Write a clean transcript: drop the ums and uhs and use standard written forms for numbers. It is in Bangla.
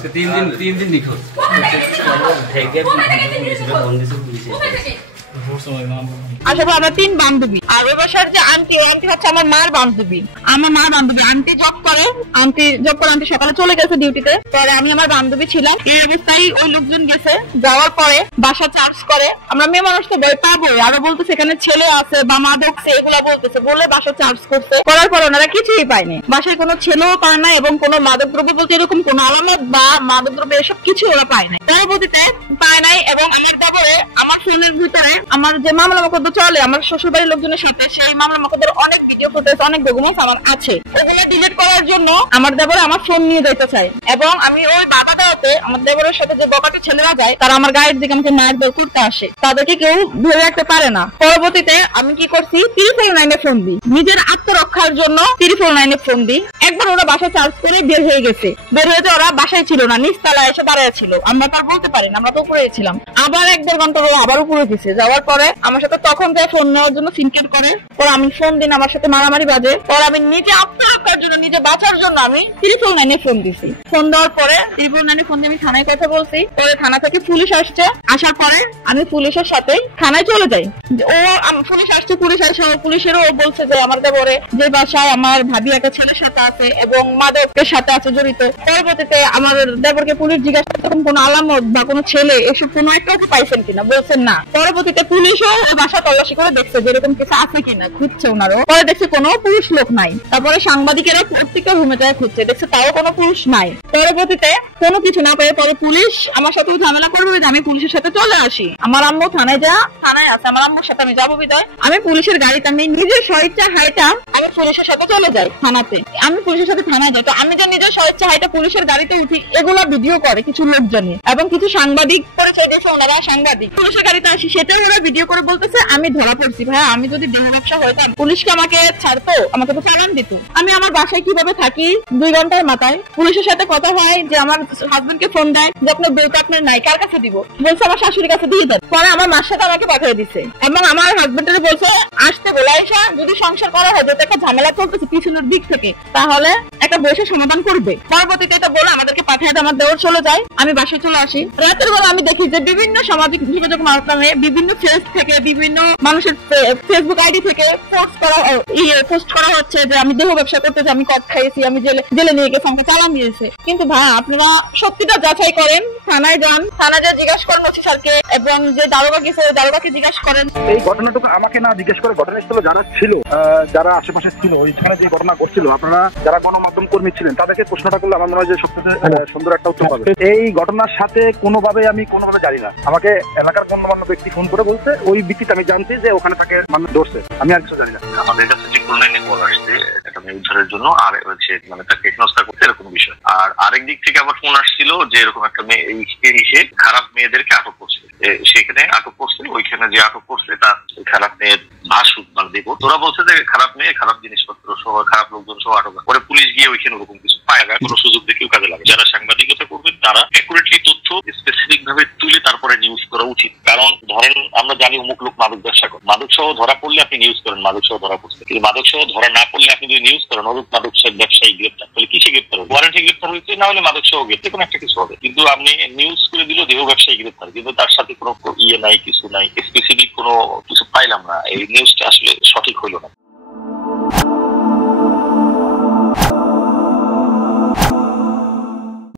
আজকে 3 দিন নিখোঁজ। আসলে আমরা 3 বান্ধবী, আর ওই বাসার যে আন্টি হচ্ছে আমার মার বান্ধবী। আন্টি জব করে, আন্টি সকালে চলে গেছে ডিউটিতে। পরে আমি আমার বান্ধবী ছিলাম, এই অবস্থায় ওই লোকজন গেছে। যাওয়ার পরে বাসা চার্জ করে। আমরা মেয়ে মানুষ তো ভয় পাবো, আরো বলতেছে এখানে ছেলে আছে বা মাদক এগুলা বলতেছে, বলে বাসা চার্জ করছে। করার পর ওনারা কিছুই পায়নি, বাসায় কোনো ছেলেও পায় না এবং কোনো মাদক দ্রব্য বলতে এরকম কোনো আলামত বা মাদক দ্রব্য এসব কিছু ওরা পায় নাই। পরবর্তীতে পায় নাই এবং আমার দেবরে আমার ফোনের ভিতরে আমার যে মামলা মোকদ্দমা চলে আমার শ্বশুর বাড়ির লোকজনের সাথে, সেই মামলা মোকদ্দমার অনেক ভিডিও ফুটেজ, অনেক ডকুমেন্টস আমার আছে। ওগুলো ডিলিট করার জন্য আমার দেবরে আমার ফোন নিয়ে যেতে চাই এবং আমি ওই বাবাটাতে আমার দেবরের সাথে যে বকাটি ছেলেরা যায় তারা আমার গায়ের দিকে আমাকে মারধর করতে আসে, তাদেরকে কেউ ধরে রাখতে পারে না। পরবর্তীতে আমি কি করছি, 349 ফোন দিই নিজের আত্মরক্ষার জন্য। 349 ফোন দিই। একবার ওরা বাসা চার্জ করে বের হয়ে গেছে। বের হয়ে ওরা বাসায় ছিল না, নিচতলায় এসে দাঁড়ায় ছিল। আমরা তো বলতে পারি না, আমরা তো উপরে ছিলাম। আবার 1-1.5 ঘন্টা ওরা আবার উপরে গেছে। যাওয়ার পরে আমার সাথে তখন যে ফোন নেওয়ার জন্য সিনকেট করে। পরে আমি ফোন দিন, আমার সাথে মারামারি বাজে। পরে আমি নিজে আত্মরক্ষার জন্য, নিজে বাঁচার জন্য আমি 349 ফোন দিছি। ফোন দেওয়ার পরে 349 ফোন দিয়ে আমি থানায় কথা বলছি। পরে থানা থেকে পুলিশ আসছে। আসার পরে আমি পুলিশের সাথে থানায় চলে যাই। ও পুলিশ আসছে, পুলিশেরও বলছে যে আমার দেবরে যে বাসায় আমার ভাবি একটা ছেলের সাথে আছে এবং মাদকের সাথে আছে জড়িত। পরবর্তীতে আমার দেবরকে পুলিশ জিজ্ঞাসা করতে কোন আলামত বা কোন ছেলে এসব কোন একটা পাইছেন কিনা, বলছেন না। পরবর্তীতে পুলিশও বাসা তল্লাশি করে দেখছে যেরকম কিছু আছে কিনা, খুঁজছে ওনারও। পরে দেখছে কোনো পুরুষ লোক নাই। তারপরে সাংবাদিকেরা প্রত্যেকটা রুমে যায় খুঁজছে, দেখছে তাও কোনো পুরুষ নাই। পরবর্তীতে কোনো কিছু না পেয়ে পরে পুলিশ আমার সাথে ঝামেলা করবে, আমি পুলিশের সাথে চলে আসি। আমার আম্মু থানায় আছে, আমার আম্মুর সাথে আমি যাবো বিদায়। আমি পুলিশের গাড়িতে আমি নিজের স্বেচ্ছা হাইটা আমি পুলিশের সাথে চলে যাই থানাতে। আমি পুলিশের সাথে থানায় যাই। তো আমি যে নিজের স্বেচ্ছা হাইটা পুলিশের গাড়িতে উঠি, এগুলা ভিডিও করে কিছু লোকজনই এবং কিছু সাংবাদিক পরিচয় দিয়েছে, ওনারা সাংবাদিক। পুলিশের গাড়িতে আসি, সেটাও ওরা ভিডিও করে বলতেছে আমি ধরা পড়ছি। ভাই আমি যদি দেহ ব্যবসা হইতাম পুলিশকে আমাকে ছাড়তো, আমাকে তো চালান দিত। আমি আমার বাসায় কিভাবে থাকি 2 ঘন্টার মাথায় পুলিশের সাথে কথা হয় যে আমার হাজবেন্ডকে ফোন দেয় যে আপনার বউটা আপনার নাই, কার কাছে দিব? বলছে আমার শাশুড়ির কাছে দিয়ে দেন। পরে আমার মার সাথে আমাকে পাঠিয়ে দিচ্ছে এবং আমার হাজবেন্ডের বলছে আসতে বলে আইসা যদি সংসার করা হয়, যদি একটা ঝামেলা চলতেছে পিছনের দিক থেকে, তাহলে একটা বসে সমাধান করবে। পরবর্তীতে এটা বলে আমাদেরকে পাঠিয়ে দেয়। আমার দেওয়ার চলে যায়, আমি বাসায় চলে আসি। রাতের বেলা আমি দেখি যে বিভিন্ন সামাজিক যোগাযোগ মাধ্যমে বিভিন্ন ফেস থেকে, বিভিন্ন মানুষের ফেসবুক আইডি থেকে পোস্ট করা হচ্ছে যে আমি দেহ ব্যবসা করতেছি, আমি কট খাইয়েছি, আমি জেলে নিয়ে গেছি, আমাকে চালান দিয়েছে। কিন্তু ভাই আপনারা সত্যিটা যাচাই করেন, থানায় যান, থানায় যা জিজ্ঞাসা করেন ওসি স্যারকে এবং যে দারোগা গেছে দারোগাকে জিজ্ঞাসা করেন। এই ঘটনাটুকু আমাকে না জিজ্ঞেস করে ঘটনাস্থলে যারা ছিল, যারা আশেপাশে ছিল, ওইখানে যে ঘটনা ঘটছিল, আপনারা যারা গণমাধ্যম কর্মী ছিলেন তাদেরকে প্রশ্নটা করলে আমার মনে হয় যে সবচেয়ে সুন্দর একটা উত্তর পাবে। এই ঘটনার সাথে আমি কোনোভাবে জানি না। আমাকে এলাকার গণ্যমান্য ব্যক্তি ফোন করে বলছে ওই ব্যক্তিটা আমি জানছি যে ওখানে তাকে মানুষ ধরছে, আমি আর কিছু জানি না। আমাদের কাছে যে কোনলাইনে কল আসছে একটা মেয়ে উদ্ধারের জন্য, আর হচ্ছে মানে তাকে হেনস্থা করতে এরকম বিষয়। আর আরেক দিক থেকে আবার ফোন আসছিল যে এরকম একটা মেয়ে এসে খারাপ মেয়েদেরকে আটক করছে, সেখানে আটক করছে, ওইখানে যে আটক করছে তার খারাপ মেয়ের ভাসুদ মানে দেখো তোরা বলছে যে খারাপ মেয়ে, খারাপ জিনিসপত্র সহ, খারাপ লোকজন সহ আটক করে। পুলিশ গিয়ে ওইখানে ওরকম কিছু পায় না, কোনো সুযোগ দেখেও কাজে লাগে। যারা সাংবাদিকতা করবেন তারা অ্যাকুরেটলি তথ্য স্পেসিফিক ভাবে তুলে তারপরে নিউজ করা উচিত। কারণ ধরেন আমরা জানি অমুক লোক মাদক ব্যবসা করে, মাদক সহ ধরা পড়লে আপনি নিউজ করেন মাদক সহ ধরা পড়ছে, কিন্তু মাদক সহ ধরা না পড়লে আপনি যদি নিউজ করেন অমুক মাদক ব্যবসায়ী গ্রেপ্তার, তাহলে কিসে গ্রেপ্তার হবে? ওয়ারেন্টে গ্রেপ্তার হয়েছে, না হলে মাদক সহ গ্রেপ্তার, কোনো একটা কিছু হবে। কিন্তু আপনি নিউজ করে দিল দেহ ব্যবসায়ী গ্রেপ্তার, কিন্তু তার সাথে কোনো নাই, কিছু নাই, স্পেসিফিক কোনো কিছু পাইলাম না। এই নিউজটা আসলে সঠিক হইল না।